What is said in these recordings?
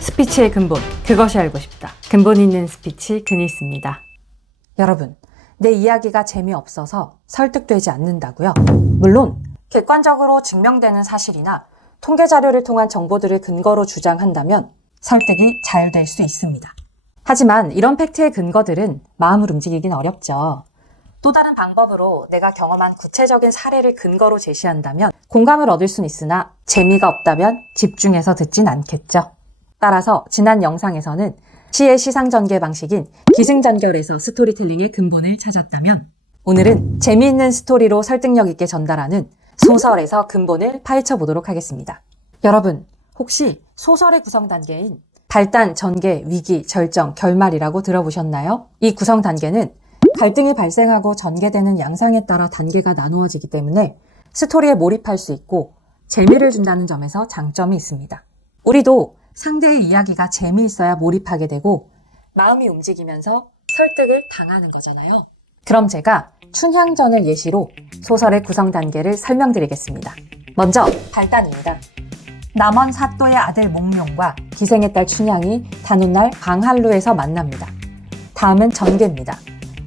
스피치의 근본, 그것이 알고 싶다. 근본 있는 스피치 있습니다. 여러분, 내 이야기가 재미없어서 설득되지 않는다고요? 물론, 객관적으로 증명되는 사실이나 통계 자료를 통한 정보들을 근거로 주장한다면 설득이 잘 될 수 있습니다. 하지만 이런 팩트의 근거들은 마음을 움직이긴 어렵죠. 또 다른 방법으로 내가 경험한 구체적인 사례를 근거로 제시한다면 공감을 얻을 수는 있으나 재미가 없다면 집중해서 듣진 않겠죠. 따라서 지난 영상에서는 시의 시상 전개 방식인 기승전결에서 스토리텔링의 근본을 찾았다면 오늘은 재미있는 스토리로 설득력 있게 전달하는 소설에서 근본을 파헤쳐 보도록 하겠습니다. 여러분, 혹시 소설의 구성 단계인 발단, 전개, 위기, 절정, 결말이라고 들어보셨나요? 이 구성 단계는 갈등이 발생하고 전개되는 양상에 따라 단계가 나누어지기 때문에 스토리에 몰입할 수 있고 재미를 준다는 점에서 장점이 있습니다. 우리도 상대의 이야기가 재미있어야 몰입하게 되고 마음이 움직이면서 설득을 당하는 거잖아요. 그럼 제가 춘향전을 예시로 소설의 구성 단계를 설명드리겠습니다. 먼저 발단입니다. 남원 사또의 아들 몽룡과 기생의 딸 춘향이 다눈날 방한루에서 만납니다. 다음은 전개입니다.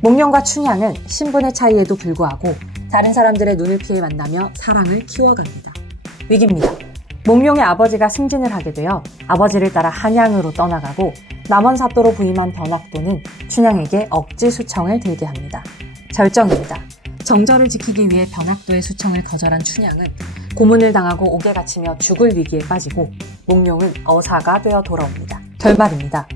몽룡과 춘향은 신분의 차이에도 불구하고 다른 사람들의 눈을 피해 만나며 사랑을 키워갑니다. 위기입니다. 몽룡의 아버지가 승진을 하게 되어 아버지를 따라 한양으로 떠나가고 남원 사또로 부임한 변학도는 춘향에게 억지 수청을 들게 합니다. 절정입니다. 정절을 지키기 위해 변학도의 수청을 거절한 춘향은 고문을 당하고 옥에 갇히며 죽을 위기에 빠지고 몽룡은 어사가 되어 돌아옵니다. 결말입니다.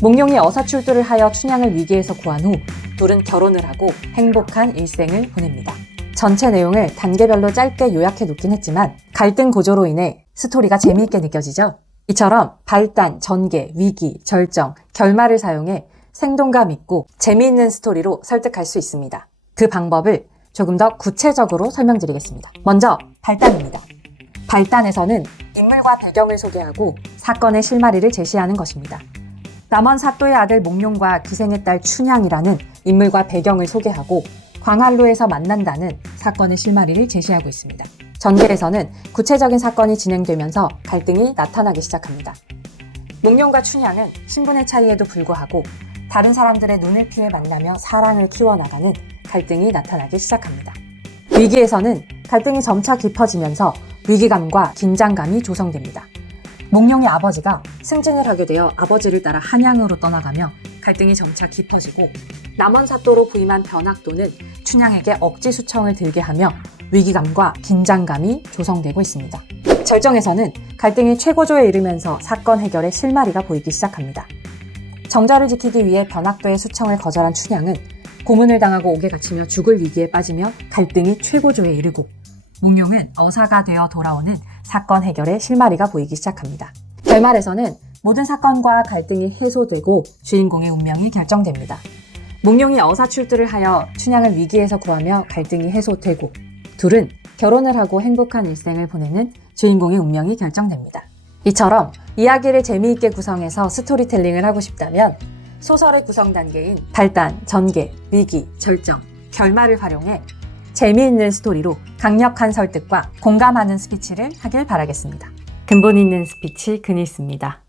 몽룡이 어사 출두를 하여 춘향을 위기에서 구한 후 둘은 결혼을 하고 행복한 일생을 보냅니다. 전체 내용을 단계별로 짧게 요약해 놓긴 했지만 갈등 고조로 인해 스토리가 재미있게 느껴지죠? 이처럼 발단, 전개, 위기, 절정, 결말을 사용해 생동감 있고 재미있는 스토리로 설득할 수 있습니다. 그 방법을 조금 더 구체적으로 설명드리겠습니다. 먼저 발단입니다. 발단에서는 인물과 배경을 소개하고 사건의 실마리를 제시하는 것입니다. 남원 사또의 아들 몽룡과 기생의 딸 춘향이라는 인물과 배경을 소개하고 광안루에서 만난다는 사건의 실마리를 제시하고 있습니다. 전개에서는 구체적인 사건이 진행되면서 갈등이 나타나기 시작합니다. 몽룡과 춘향은 신분의 차이에도 불구하고 다른 사람들의 눈을 피해 만나며 사랑을 키워나가는 갈등이 나타나기 시작합니다. 위기에서는 갈등이 점차 깊어지면서 위기감과 긴장감이 조성됩니다. 몽룡의 아버지가 승진을 하게 되어 아버지를 따라 한양으로 떠나가며 갈등이 점차 깊어지고 남원 사또로 부임한 변학도는 춘향에게 억지 수청을 들게 하며 위기감과 긴장감이 조성되고 있습니다. 절정에서는 갈등이 최고조에 이르면서 사건 해결의 실마리가 보이기 시작합니다. 정자를 지키기 위해 변학도의 수청을 거절한 춘향은 고문을 당하고 옥에 갇히며 죽을 위기에 빠지며 갈등이 최고조에 이르고 몽룡은 어사가 되어 돌아오는 사건 해결의 실마리가 보이기 시작합니다. 결말에서는 모든 사건과 갈등이 해소되고 주인공의 운명이 결정됩니다. 몽룡이 어사 출두를 하여 춘향을 위기에서 구하며 갈등이 해소되고 둘은 결혼을 하고 행복한 일생을 보내는 주인공의 운명이 결정됩니다. 이처럼 이야기를 재미있게 구성해서 스토리텔링을 하고 싶다면 소설의 구성 단계인 발단, 전개, 위기, 절정, 결말을 활용해 재미있는 스토리로 강력한 설득과 공감하는 스피치를 하길 바라겠습니다. 근본 있는 스피치 근이 있습니다.